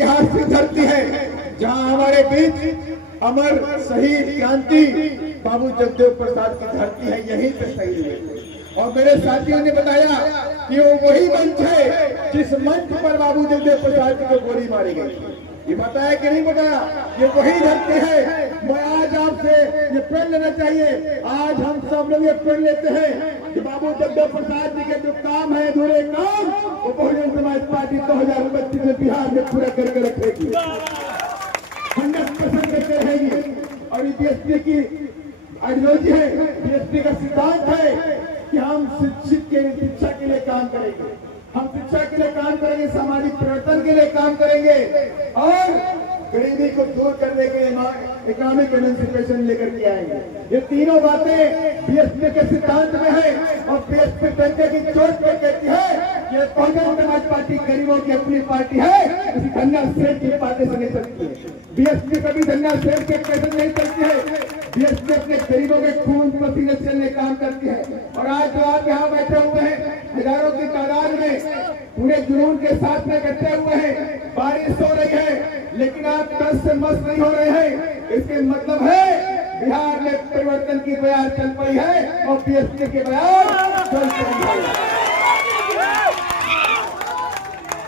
ऐतिहासिक धरती है जहां हमारे बीच अमर शहीद क्रांति बाबू जगदेव प्रसाद की धरती है, यहीं पे शहीद हुए। और मेरे साथियों ने बताया कि वो वही मंच है जिस मंच पर बाबू जगदेव प्रसाद की गोली मारी गई। ये बताया कि नहीं बताया? ये वही धरती है। मैं आज आपसे ये प्रण लेना चाहिए, आज हम सब लोग ये प्रण लेते हैं कि बाबू जगदेव प्रसाद जी के जो काम है, अधूरे काम, वो बहुजन समाज पार्टी 2025 में बिहार में पूरा करके रखेगी, 100% करके रहेगी। और बीएसपी की आइडियोलॉजी है, बीएसपी का सिद्धांत है कि हम शिक्षा के लिए काम करेंगे, हम शिक्षा के लिए काम करेंगे, सामाजिक परिवर्तन के लिए काम करेंगे और गरीबी को दूर करने के लिए इकोनॉमिक एमेंसिपेशन लेकर के आएंगे। ये तीनों बातें बीएसपी के सिद्धांत में है और बीएसपी डंडे की चोट पर कहती है कि बहुजन समाज पार्टी गरीबों की अपनी पार्टी है, किसी धन्ना सेठ की पार्टी से नहीं चलती है। बीएसपी कभी धन्ना सेठ के पैसे नहीं चलती है, बीएसपी अपने गरीबों के खून पसीने से काम करती है। और आज जो आप यहाँ बैठे हुए हैं, हजारों की तादाद में पूरे जुनून के साथ में इकट्ठे हुए हैं, बारिश हो रही है लेकिन आप दस से मस्त नहीं हो रहे हैं। इसके मतलब है बिहार में परिवर्तन की बयार चल पड़ी है और बीएसपी की बयार चल पड़ी है।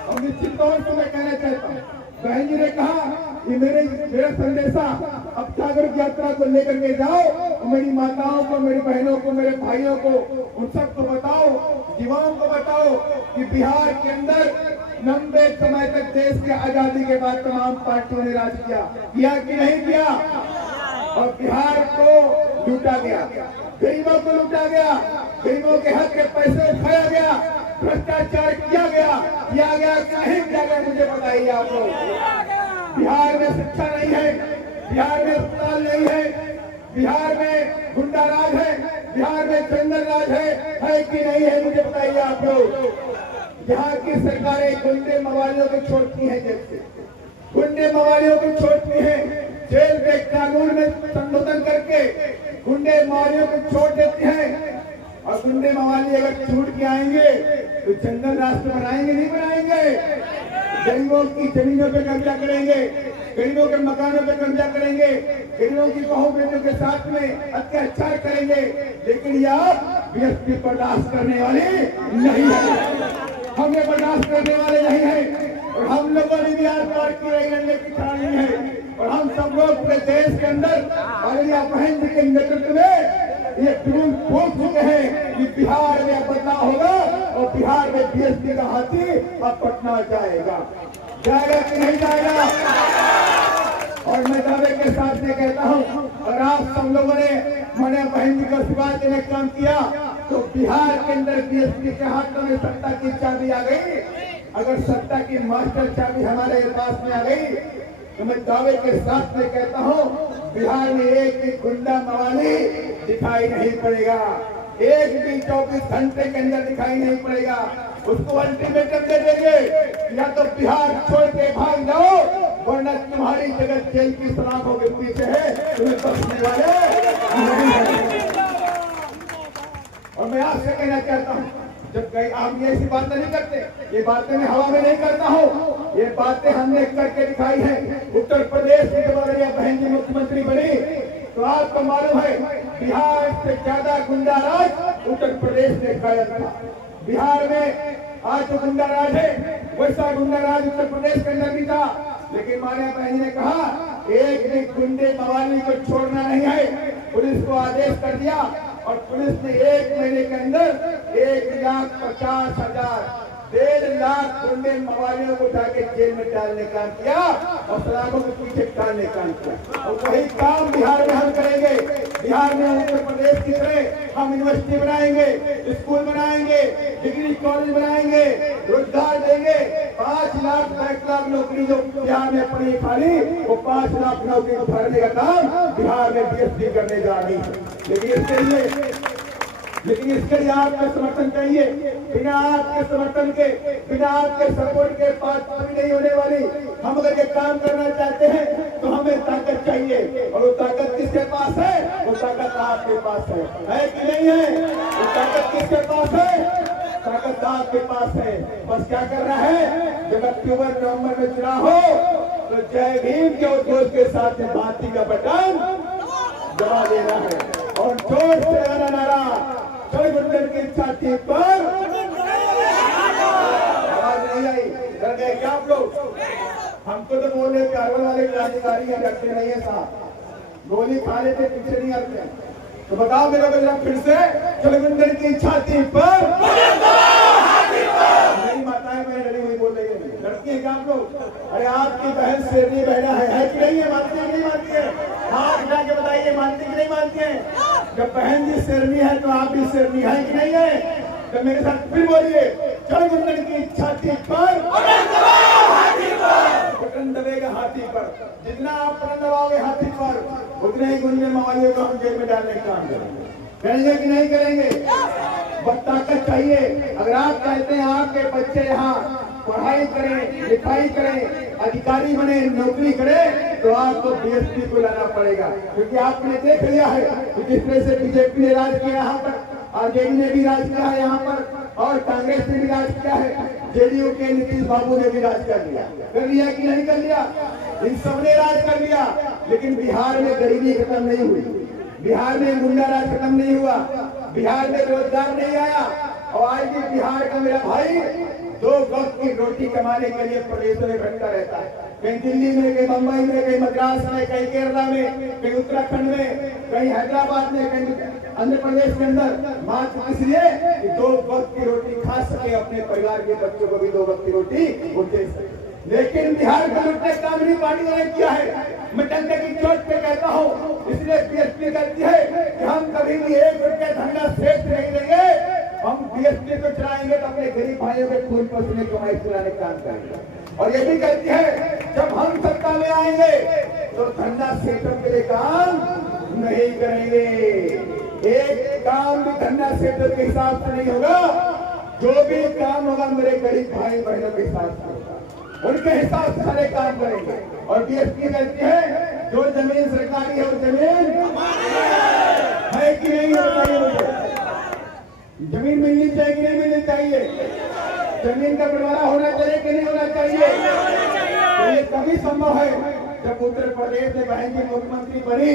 और निश्चित तौर से मैं कहना चाहता हूँ, बहन जी ने कहा कि मेरा संदेशा अब जागरूक यात्रा को लेकर के जाओ, मेरी माताओं को, मेरी बहनों को, मेरे भाइयों को, उन सबको बताओ, युवाओं को बताओ कि बिहार के अंदर लंबे समय तक देश की आजादी के बाद तमाम पार्टियों ने राज किया कि नहीं किया? और बिहार को लूटा गया, गरीबों को लूटा गया, गरीबों के हक के पैसे उठाया गया, भ्रष्टाचार किया गया कि नहीं किया गया? मुझे बताइए आप लोग। बिहार में शिक्षा नहीं है, बिहार में अस्पताल नहीं है, बिहार में गुंडा राज है, बिहार में जंगल राज है कि नहीं है? मुझे बताइए आप लोग। यहाँ की सरकारें गुंडे मवालियों को छोड़ती हैं, जैसे गुंडे मवालियों को छोड़ती हैं, जेल के कानून में संशोधन करके गुंडे मवालियों को छोड़ देती हैं। और गुंडे मवाली अगर छूट के आएंगे तो जंगल राष्ट्र बनाएंगे नहीं बनाएंगे? गरीबों की जमीनों पे कब्जा करेंगे, गरीबों के मकानों पे कब्जा करेंगे, गरीबों की बहू बेटियों के साथ में अत्याचार करेंगे। लेकिन ये आप बीएसपी बर्दाश्त करने वाले नहीं है, हम ये बर्दाश्त करने वाले नहीं है। और हम लोगों ने भी आज पार की लड़ने की ठानी है और हम सब लोग पूरे देश के अंदर आलिया बहन जी के नेतृत्व में ये जुनून फूंक चुके हैं कि बिहार में बदलाव होगा और बिहार में बीएसपी का हाथी अब पटना जाएगा कि नहीं जाएगा? और मैं दावे के साथ में कहता हूँ, और आप सब लोगों ने मैंने बहन जी को आशीर्वाद देने का काम किया तो बिहार के अंदर बीएसपी के हाथों में सत्ता की चाबी आ गई। अगर सत्ता की मास्टर चाबी हमारे पास में आ गई तो मैं दावे के साथ में कहता हूँ, बिहार में एक भी गुंडा मवाली दिखाई नहीं पड़ेगा, एक भी 24 घंटे के अंदर दिखाई नहीं पड़ेगा। उसको अल्टीमेटम दे देंगे, या तो बिहार छोड़ के भाग जाओ वरना तुम्हारी जगह जेल की सलाखों के पीछे है, तुम्हें बचने वाले नहीं है। और मैं आपसे कहना चाहता हूँ, जब कहीं आप ये ऐसी बातें नहीं करते, ये बातें मैं हवा में नहीं करता हूँ, ये बातें हमने करके दिखाई है। उत्तर प्रदेश में जब अगर बहन जी मुख्यमंत्री बनी तो आपको मालूम है बिहार से ज्यादा गुंडा राज उत्तर प्रदेश में कायम था। बिहार में आज जो गुंडा राज है वैसा गुंडा राज उत्तर प्रदेश के अंदर भी था। लेकिन मान्या बहन ने कहा एक भी गुंडे मवाली को छोड़ना नहीं है, पुलिस को आदेश कर दिया और पुलिस ने 1 महीने के अंदर 1,50,000 1.5 लाख गुंडे मवालियों को उठा के जेल में डालने का काम किया और सलाखों के पीछे डालने का काम किया। और वही काम बिहार में हम करेंगे। बिहार में उत्तर प्रदेश की तरह हम यूनिवर्सिटी बनाएंगे, स्कूल बनाएंगे, डिग्री कॉलेज बनाएंगे, रोजगार देंगे। 5 लाख बैकलॉग नौकरी जो बिहार में पड़ी खाली, वो 5 लाख नौकरी को भरने का काम बिहार में बीएसपी करने जा रही है। लेकिन इसके लिए आपका समर्थन चाहिए। बिना आपके समर्थन के, बिना आपके सपोर्ट के बात पूरी नहीं होने वाली। हम अगर ये काम करना चाहते हैं तो हमें ताकत चाहिए, और वो ताकत किसके पास है? वो ताकत आपके पास है कि नहीं है? वो ताकत किसके पास है? ताकत आपके पास है। बस क्या करना है, जब अक्टूबर नवंबर में चुनाव हो तो जय भीम के उद्घोष के साथ में बाती का बटन दबा देना है और जोर से लगाना नारा, गठबंधन की छाती पर। आवाज नहीं आई, डर गए क्या आप लोग? हमको तो बोल रहे थे अरवल वाले अधिकारी हैं, डरते नहीं है साहब, गोली खा लेते पीछे नहीं आते। तो बताओ मेरे को जरा फिर से, गठबंधन की छाती पर। मेरी माताएं मैं डरी हुई बोल रही है, लड़की है क्या आप लोग? अरे आपकी बहन शेरनी बहना है कि नहीं है? मानती है कि नहीं मानती है? हाथ उठा के बताइए, मानती कि नहीं मानती है? जब बहन जी शेरनी है तो आप भी शेरनी है कि नहीं है? तो मेरे साथ फिर बोलिए, गठबंधन की छाती पर बटन दबेगा हाथी पर। जितना आप बटन दबाओगे हाथी पर, उतने ही गुंडे मवालियों को हम जेल में डालने का काम करेंगे। करेंगे कि नहीं करेंगे? बस ताकत चाहिए। अगर आप कहते हैं आपके बच्चे यहाँ पढ़ाई करें, लिखाई करें, अधिकारी बने, नौकरी करें, तो आपको बीएसपी को लाना पड़ेगा। क्योंकि आपने देख लिया है कि किस तरह से बीजेपी ने राज किया यहाँ पर, आरजेडी ने भी राज किया है यहाँ पर, और कांग्रेस ने भी राज किया है, जेडीयू के नीतीश बाबू ने भी राज कर लिया कि नहीं कर लिया? इन सबने राज कर लिया। लेकिन बिहार में गरीबी खत्म नहीं हुई, बिहार में गुंडा राज खत्म नहीं हुआ, बिहार में रोजगार नहीं आया। और आज भी बिहार का मेरा भाई 2 वक्त की रोटी कमाने के लिए प्रदेशों में भटका रहता है, कहीं दिल्ली में, कहीं मुंबई में, कहीं मद्रास में, कहीं केरला में, कहीं उत्तराखंड में, कहीं हैदराबाद में, कहीं आंध्र प्रदेश के अंदर, मात्र इसलिए कि 2 वक्त की रोटी खा सके, अपने परिवार के बच्चों को भी 2 वक्त की रोटी वो दे सके। लेकिन बिहार का लुटने काम नहीं पार्टी ने किया है। मैं डंडे की चोट पे कहता हूँ, इसलिए बीएसपी कहती है कि हम कभी भी 1 रुपया धंधा सेठ नहीं देंगे। हम बीएसपी को चलाएंगे तो अपने गरीब भाइयों के खून पसीने कमाई चलाने का काम करेंगे। और ये भी कहती है जब हम सत्ता में आएंगे तो धंधा सेठों के लिए काम नहीं करेंगे। एक काम भी धंधा सेठों के हिसाब से नहीं होगा, जो भी काम होगा मेरे गरीब भाई बहनों के हिसाब से होगा, उनके हिसाब से सारे काम करेंगे। और बीएसपी कहती है जो जमीन सरकारी है वो जमीन है कि नहीं है? जमीन मिलनी चाहिए कि नहीं मिलनी चाहिए? जमीन का बंटवारा होना चाहिए कि नहीं होना चाहिए? तो ये तभी संभव है जब उत्तर प्रदेश में बहन जी मुख्यमंत्री बनी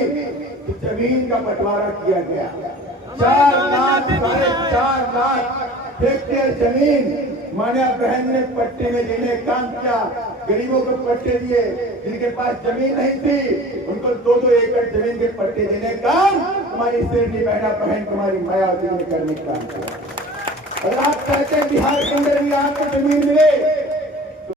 तो जमीन का बंटवारा किया गया। 4 लाख 4.5 लाख हेक्टेयर जमीन मान्या बहन ने पट्टे में देने का काम किया। गरीबों को पट्टे दिए, जिनके पास जमीन नहीं थी उनको 2-2 एकड़ जमीन के पट्टे देने का काम हमारी शेरनी बहन तुम्हारी मायावती ने करने का काम किया। अगर आप कहते हैं बिहार के अंदर भी आपको जमीन मिले